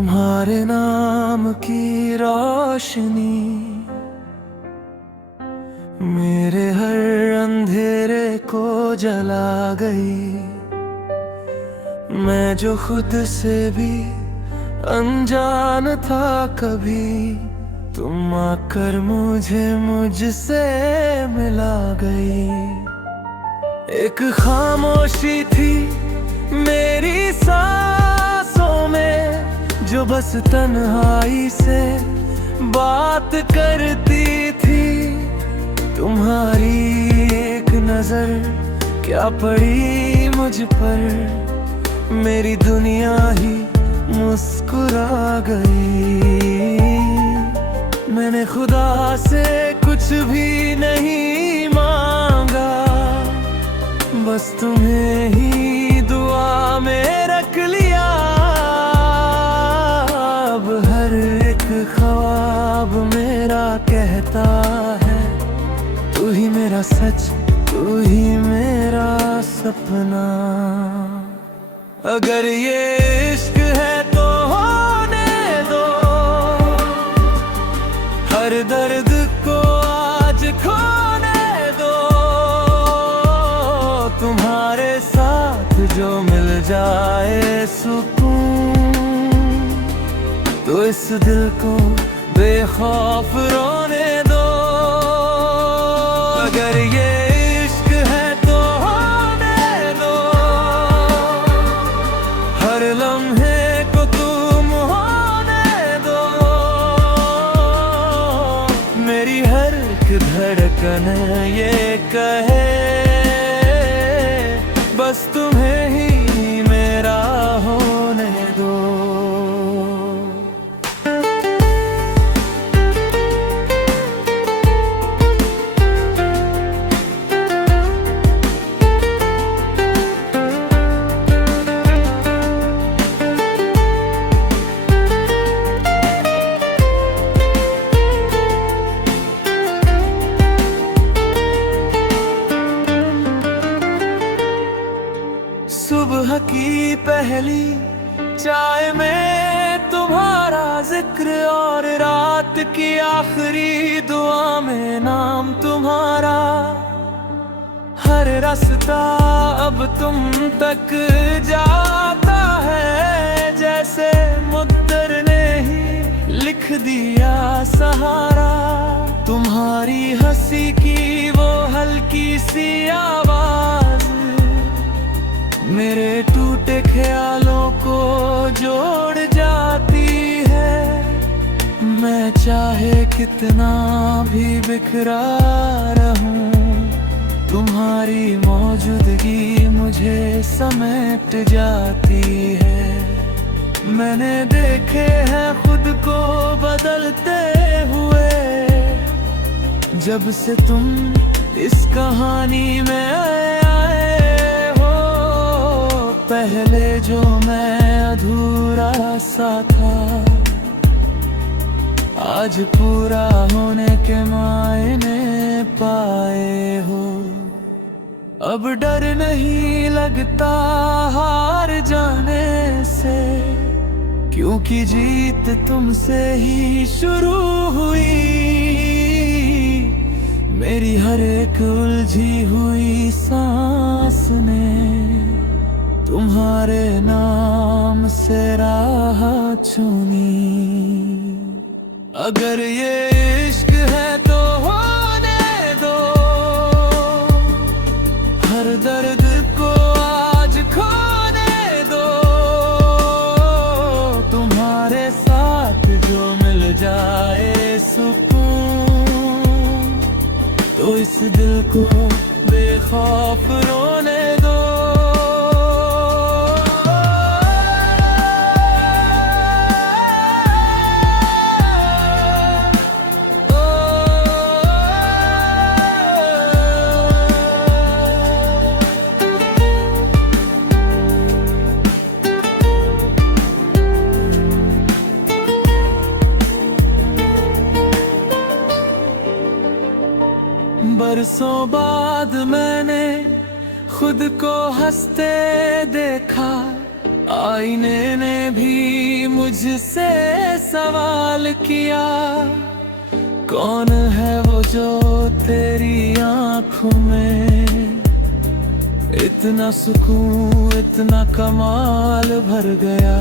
तुम्हारे नाम की रोशनी मेरे हर अंधेरे को जला गई। मैं जो खुद से भी अनजान था कभी, तुम आकर मुझे मुझसे मिला गई। एक खामोशी थी मेरी सांसों में, जो बस तन्हाई से बात करती थी। तुम्हारी एक नजर क्या पड़ी मुझ पर, मेरी दुनिया ही मुस्कुरा गई। मैंने खुदा से कुछ भी नहीं मांगा, बस तुम्हें ही दुआ में रख लिया। अब हर एक ख्वाब मेरा कहता है, तू ही मेरा सच, तू ही मेरा सपना। अगर ये इश्क है तो होने दो, हर दर्द को आज खोने दो। तुम्हारे साथ जो मिल जाए सुकून, तो इस दिल को बेखौफ रोने दो। अगर ये इश्क है तो होने दो, हर लम्हे को तुम होने दो। मेरी हर एक धड़कन ये कहे, बस तुम्हें ही मेरा होने दो। सुबह की पहली चाय में तुम्हारा जिक्र, और रात की आखिरी दुआ में नाम तुम्हारा। हर रास्ता अब तुम तक जाता है, जैसे मुद्दर ने ही लिख दिया सहारा। तुम्हारी हंसी की वो हल्की सी आवाज मेरे टूटे ख्यालों को जोड़ जाती है। मैं चाहे कितना भी बिखरा रहूं, तुम्हारी मौजूदगी मुझे समेट जाती है। मैंने देखे हैं खुद को बदलते हुए, जब से तुम इस कहानी में आए। पहले जो मैं अधूरा सा था, आज पूरा होने के मायने पाए हो। अब डर नहीं लगता हार जाने से, क्योंकि जीत तुमसे ही शुरू हुई। मेरी हर एक उलझी हुई सांस ने तुम्हारे नाम से राह चुनी। अगर ये इश्क है तो होने दो, हर दर्द को आज खोने दो। तुम्हारे साथ जो मिल जाए सुकून, तो इस दिल को बेखौफ रोने दो। बरसों बाद मैंने खुद को हंसते देखा, आईने ने भी मुझसे सवाल किया, कौन है वो जो तेरी आंखों में इतना सुकून इतना कमाल भर गया।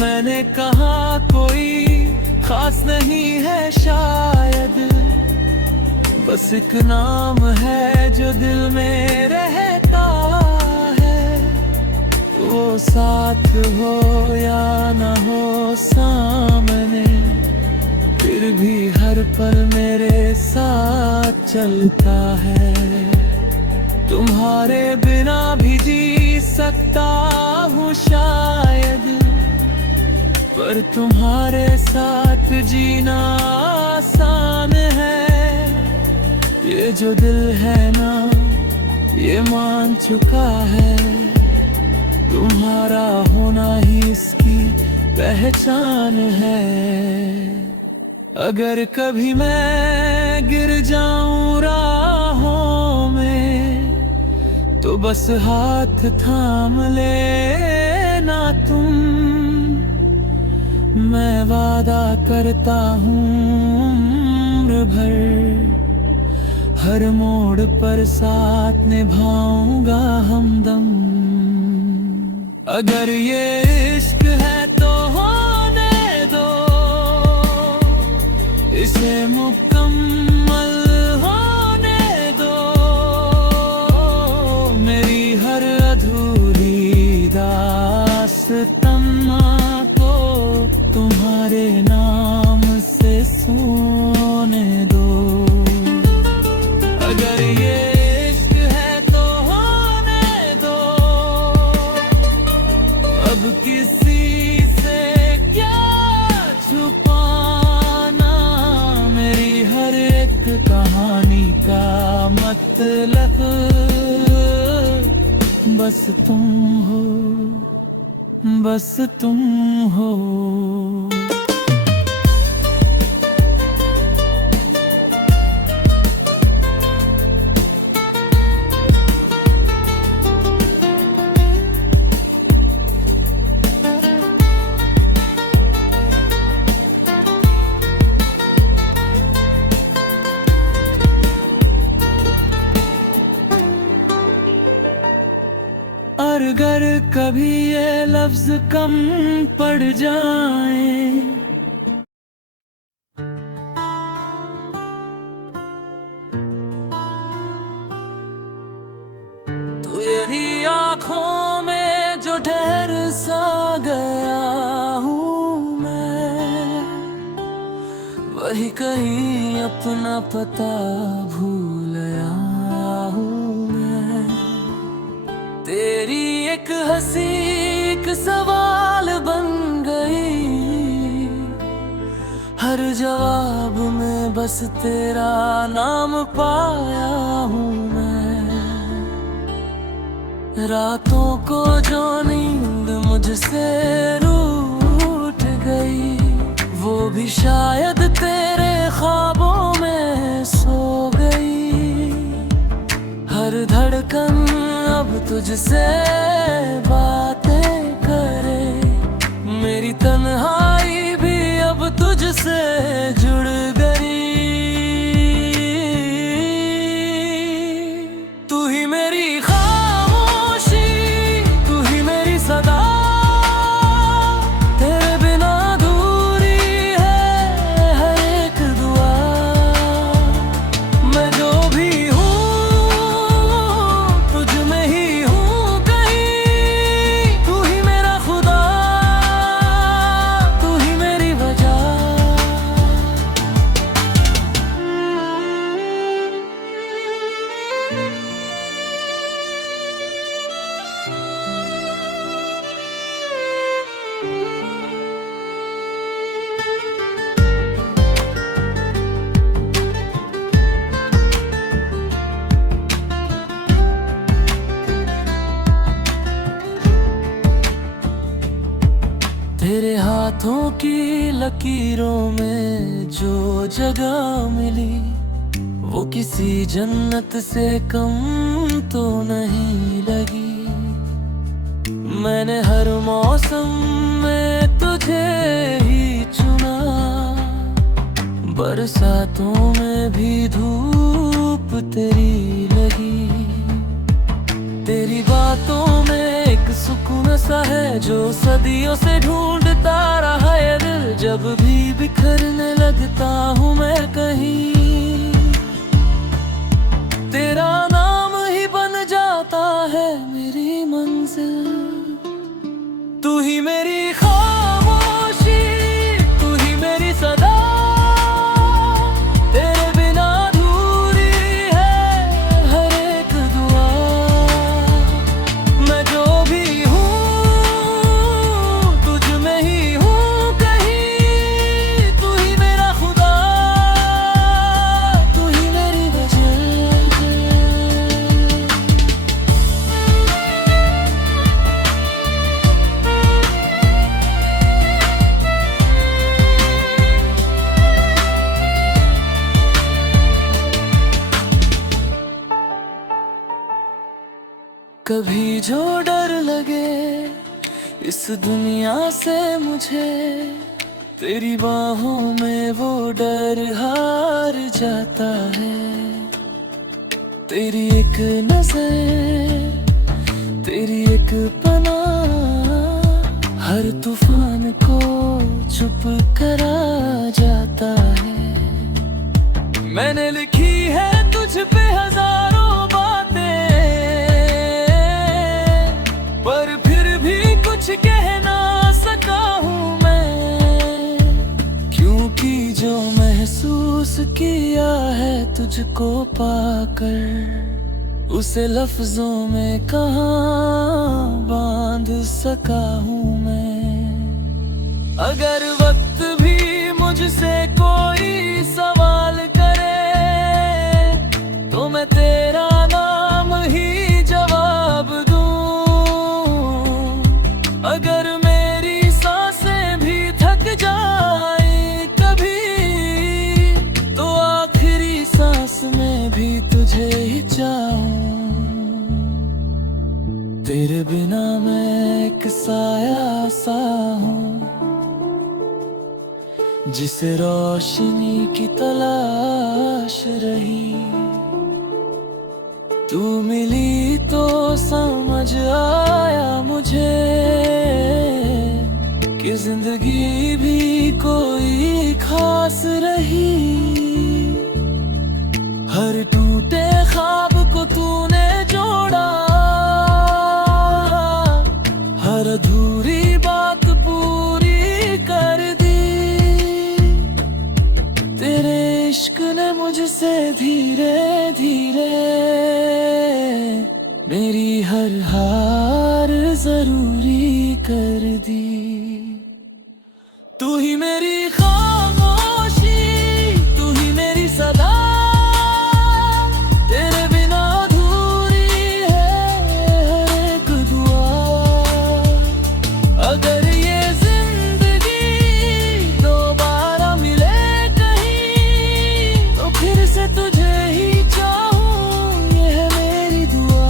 मैंने कहा कोई खास नहीं है शायद, बस एक नाम है जो दिल में रहता है। वो साथ हो या न हो सामने, फिर भी हर पल मेरे साथ चलता है। तुम्हारे बिना भी जी सकता हूँ शायद, पर तुम्हारे साथ जीना आसान है। ये जो दिल है ना ये मान चुका है, तुम्हारा होना ही इसकी पहचान है। अगर कभी मैं गिर जाऊं राहों में, तो बस हाथ थाम लेना तुम। मैं वादा करता हूँ उम्र भर हर मोड़ पर साथ निभाऊंगा हमदम। अगर ये इश्क है तो होने दो इसे मुकम्मल होने दो। मेरी हर अधूरी दास्तां को तुम्हारे नाम से सोने दो। अगर ये इश्क है तो होने दो, अब किसी से क्या छुपाना। मेरी हर एक कहानी का मतलब बस तुम हो, बस तुम हो। और अगर कभी ये लफ्ज कम पड़ जाए, तो यही आँखों में जो ठहर सा गया हूँ मैं, वही कहीं अपना पता भूल आया हूँ मैं। तेरी एक हंसी एक सवाल बन गई, हर जवाब में बस तेरा नाम पाया हूँ मैं। रातों को जो नींद मुझसे रूठ गई, वो भी शायद तेरे ख्वाबों में सो गई। हर धड़कन अब तुझसे बातें करे, मेरी तन्हाई भी अब तुझसे जुड़ गई। तू ही मेरी खामोशी, तू ही मेरी सदा, तेरे बिना अधूरी है हर एक दुआ। मैं जो भी तेरे हाथों की लकीरों में जो जगह मिली, वो किसी जन्नत से कम तो नहीं लगी। मैंने हर मौसम में तुझे ही चुना, बरसातों में भी धूप तेरी लगी। तेरी बातों में एक सुकून सा है जो सदियों से ढूंढता रहा है दिल। जब भी बिखरने लगता हूँ मैं कहीं, तेरा नाम ही बन जाता है मेरी मंजिल। तू ही मेरी खामोशी, तू ही मेरी सदा, तेरे बिना अधूरी है हर एक दुआ। मैं जो भी हूँ तुझ में ही हूँ कहीं, तू ही मेरा खुदा, तू ही मेरी वजह। कभी जो डर लगे इस दुनिया से मुझे, तेरी बाहों में वो डर हार जाता है। तेरी एक नजर, तेरी एक पनाह हर तूफान को चुप करा जाता है। मैंने लिखी है तुझ पे हजारों बातें, पर फिर भी कुछ कह ना सका हूँ मैं, क्योंकि जो महसूस किया है तुझको पाकर, उसे लफ्जों में कहाँ बांध सका हूँ मैं। अगर वक्त भी मुझसे कोई सवाल करे, तो मैं तेरा नाम ही जवाब दूं। अगर मेरी सांसें भी थक जाए कभी, तो आखिरी सांस में भी तुझे ही चाहूं। तेरे बिना मैं एक साया सा हूँ, जिसे रोशनी की तलाश रही। तू मिली तो समझ आया मुझे कि जिंदगी भी कोई खास रही। हर टूटे ख्वाब को तूने जोड़ा, हर अधूरी बात पूरी कर दी। तेरे इश्क ने मुझसे धीरे धीरे मेरी हर हार जरूरी कर दी। तू ही मेरी खामोशी, तू ही मेरी सदा, तेरे बिना अधूरी है हर एक दुआ। अगर ये जिंदगी दोबारा मिले कहीं, तो फिर से तुझे ही चाहूं, ये है मेरी दुआ।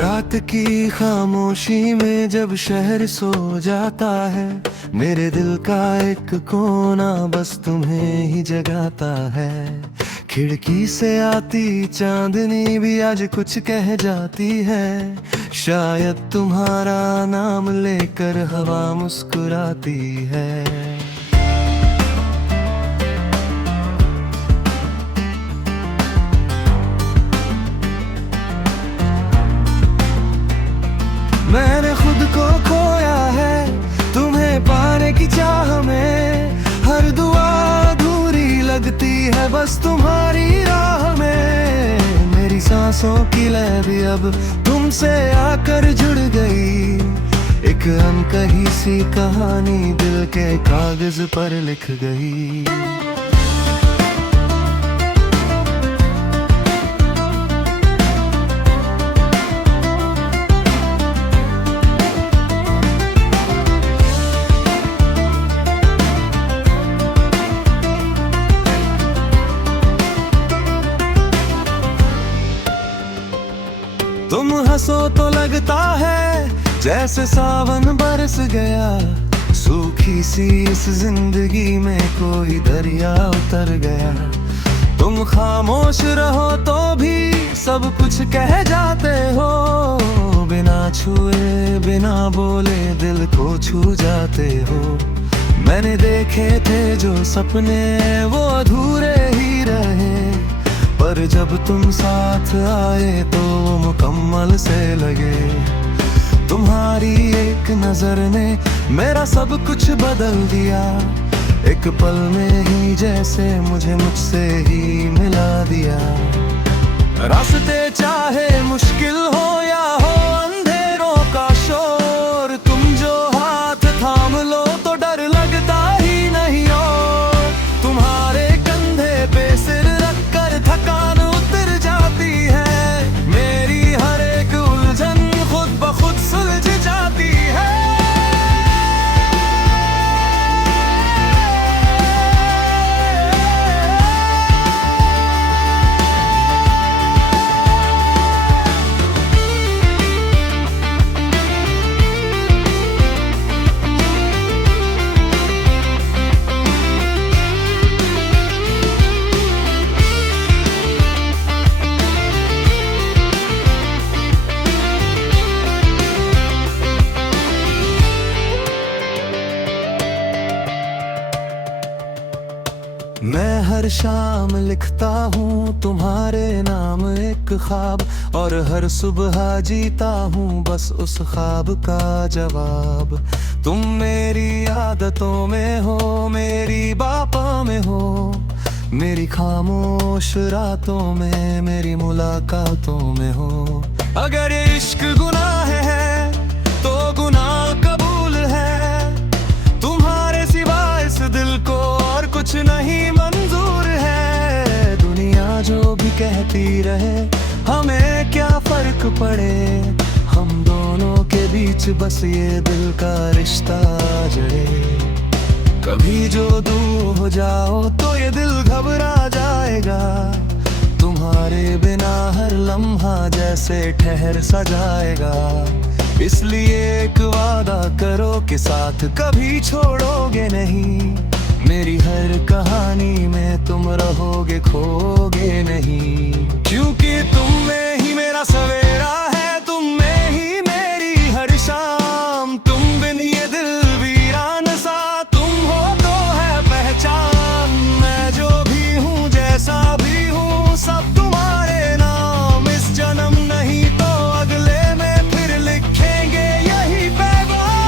रात की खामोशी में जब शहर सो जाता है, मेरे दिल का एक कोना बस तुम्हें ही जगाता है। खिड़की से आती चांदनी भी आज कुछ कह जाती है, शायद तुम्हारा नाम लेकर हवा मुस्कुराती है। मैंने खुद को खोया है तुम्हें पाने की चाह में, हर दुआ अधूरी लगती है बस तुम्हारी राह में। मेरी सांसों की लय भी अब तुमसे आकर जुड़ गई। एक अनकही सी कहानी दिल के कागज पर लिख गई। तुम हंसो तो लगता है जैसे सावन बरस गया। सूखी सी इस जिंदगी में कोई दरिया उतर गया। तुम खामोश रहो तो भी सब कुछ कह जाते हो। बिना छुए बिना बोले दिल को छू जाते हो। मैंने देखे थे जो सपने वो अधूरे ही रहे, पर जब तुम साथ आए तो मुकम्मल से लगे। तुम्हारी एक नजर ने मेरा सब कुछ बदल दिया। एक पल में ही जैसे मुझे मुझसे ही मिला दिया। रास्ते चाहे मुश्किल हो या हो अंधेरों का शोर, तुम जो हाथ थाम लो तो डर लगता ही नहीं। और तुम्हारे कंधे पे सिर रखकर थकान उतर जाती है। मेरी हर एक उलझन खुद ब खुद सुलझ जाती है। मैं हर शाम लिखता हूँ तुम्हारे नाम एक ख्वाब, और हर सुबह जीता हूँ बस उस ख्वाब का जवाब। तुम मेरी आदतों में हो, मेरी बातों में हो, मेरी खामोश रातों में, मेरी मुलाकातों में हो। अगर ये इश्क गुनाह है तो गुनाह कबूल है। तुम्हारे सिवा इस दिल को और कुछ नहीं मंजूर है। दुनिया जो भी कहती रहे हमें क्या फर्क पड़े। हम दोनों के बीच बस ये दिल का रिश्ता जड़े। कभी जो दूर हो जाओ तो ये दिल घबरा जाएगा। तुम्हारे बिना हर लम्हा जैसे ठहर सा जाएगा। इसलिए एक वादा करो कि साथ कभी छोड़ोगे नहीं। मेरी हर कहानी में तुम रहोगे, खोगे नहीं। क्योंकि तुम में ही मेरा सवेरा है, तुम में ही मेरी हर शाम। तुम बिन ये दिल वीरान सा, तुम हो तो है पहचान। मैं जो भी हूँ जैसा भी हूँ सब तुम्हारे नाम। इस जन्म नहीं तो अगले में फिर लिखेंगे यही पैगाम।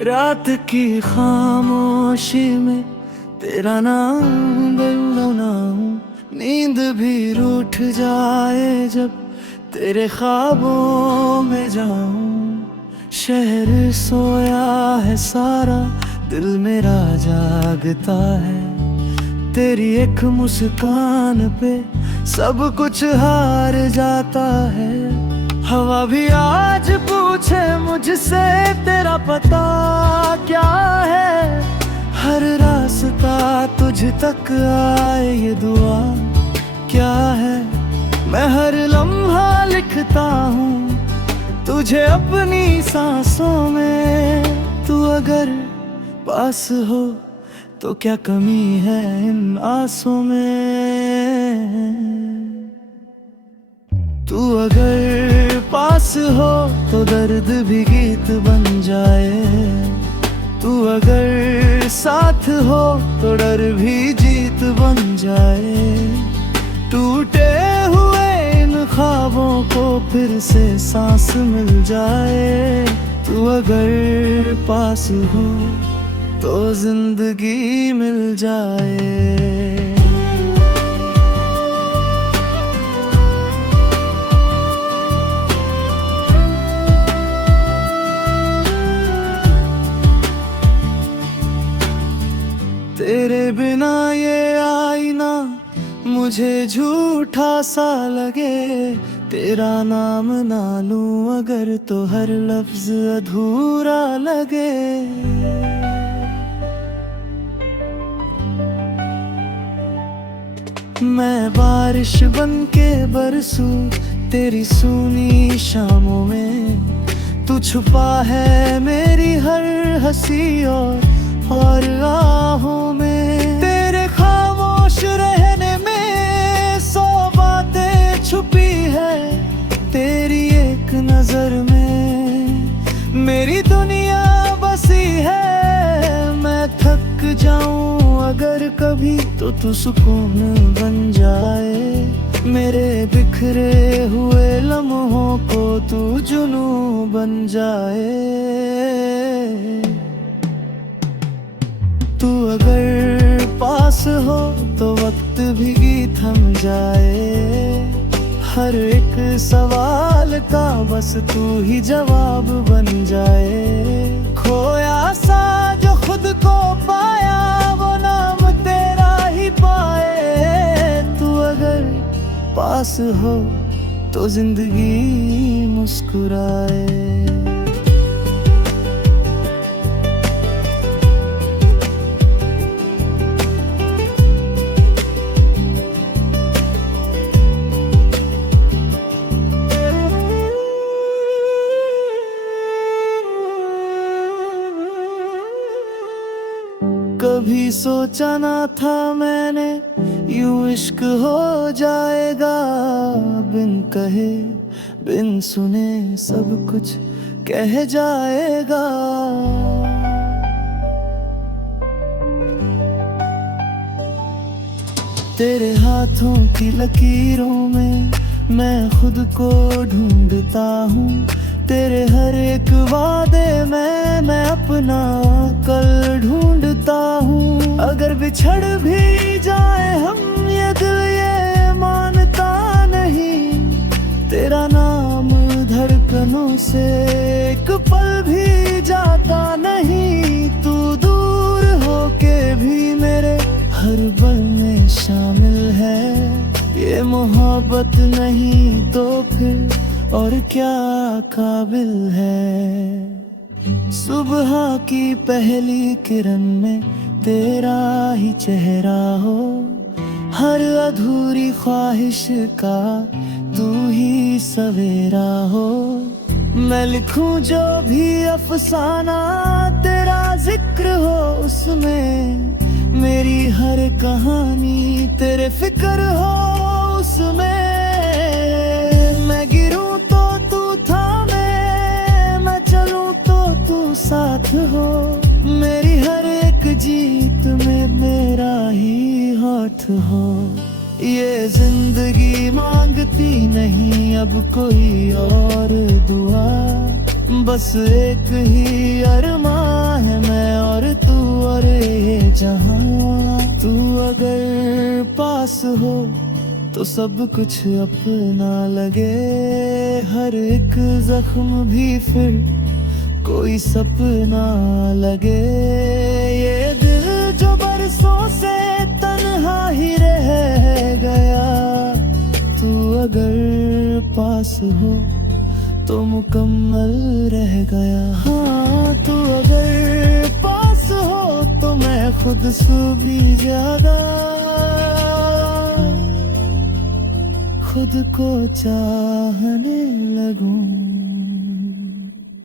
रात की खामोशी में तेरा नाम गुनगुनाऊं। नींद भी रूठ जाए जब तेरे ख्वाबों में जाऊं। शहर सोया है सारा, दिल मेरा जागता है। तेरी एक मुस्कान पे सब कुछ हार जाता है। हवा भी आज पूछे मुझसे तेरा पता क्या है। हर रास्ता तुझ तक आए ये दुआ क्या है। मैं हर लम्हा लिखता हूँ तुझे अपनी सांसों में। तू अगर पास हो तो क्या कमी है इन आंसों में। तू अगर पास हो तो दर्द भी गीत बन जाए। तू अगर साथ हो तो डर भी जीत बन जाए। टूटे हुए इन ख्वाबों को फिर से सांस मिल जाए। तू अगर पास हो तो जिंदगी मिल जाए। तेरे बिना ये आईना मुझे झूठा सा लगे। तेरा नाम ना लूं अगर तो हर लफ्ज अधूरा लगे। मैं बारिश बन के बरसूं तेरी सूनी शामों में। तू छुपा है मेरी हर हंसी और राहों में। तेरे खामोश रहने में 100 बातें छुपी है। तेरी एक नजर में मेरी दुनिया बसी है। मैं थक जाऊं अगर कभी तो तू सुकून बन जाए। मेरे बिखरे हुए लम्हों को तू जुनू बन जाए। तू अगर पास हो तो वक्त भी थम जाए। हर एक सवाल का बस तू ही जवाब बन जाए। खोया सा जो खुद को पाया वो नाम तेरा ही पाए। तू अगर पास हो तो जिंदगी मुस्कुराए। कभी सोचा ना था मैंने यूं इश्क हो जाएगा। बिन कहे बिन सुने सब कुछ कह जाएगा। तेरे हाथों की लकीरों में मैं खुद को ढूंढता हूँ। तेरे हर एक वादे में मैं अपना कल ढूंढता हूँ। अगर बिछड़ भी जाए हम ये दिल ये मानता नहीं। तेरा नाम धड़कनों से एक पल भी जाता नहीं। तू दूर होके भी मेरे हर पल में शामिल है। ये मोहब्बत नहीं तो फिर और क्या काबिल है। सुबह की पहली किरण में तेरा ही चेहरा हो। हर अधूरी ख्वाहिश का तू ही सवेरा हो। मैं लिखूं जो भी अफसाना तेरा जिक्र हो उसमें। मेरी हर कहानी तेरे फिक्र हो उसमें। मैं गिरूं तो तू थामे, मैं चलूं तो तू साथ हो। मेरी हर एक जीत में मेरा ही हाथ हो। ये जिंदगी मांगती नहीं अब कोई और दुआ। बस एक ही अरमां है मैं और तू और ये जहां। तू अगर पास हो तो सब कुछ अपना लगे। हर एक जख्म भी फिर कोई सपना लगे। ये दिल जो बरसों से तन्हा ही रह गया। अगर पास हो तो मुकम्मल रह गया। हाँ तू अगर पास हो तो मैं खुद से भी ज्यादा खुद को चाहने लगूं।